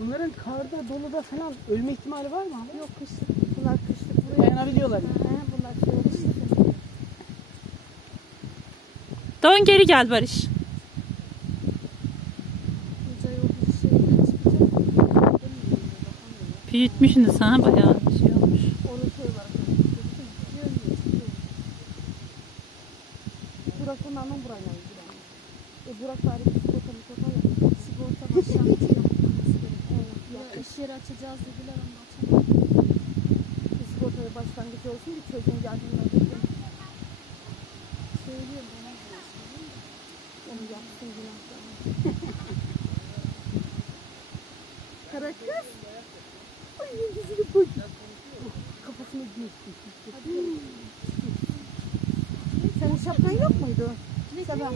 Bunların karda, doluda falan ölme ihtimali var mı abi? Yok kışlık. Bunlar kışlık buraya. Dayanabiliyorlar. yani. He, bunlar şey kışlık. Dön geri gel Barış. Koca yol bir çıkacak. Büyütmüşsünüz ha bayağı şey olmuş. Onu şey çıkıyor. Burak onlarla buraya gidiyor. E Burak bari bir sigorta mı sigorta yok. Sigorta. Ya açacağız dediler ama açamadık. Bir sigortaya başlangıç olsun bir çocuğun ona diyorsun değil mi? Onu yapsın günahlarını. Kara kız. Ay yüzünü koy. Kafasını geçti. Senin şapkan yok muydu? Sabah.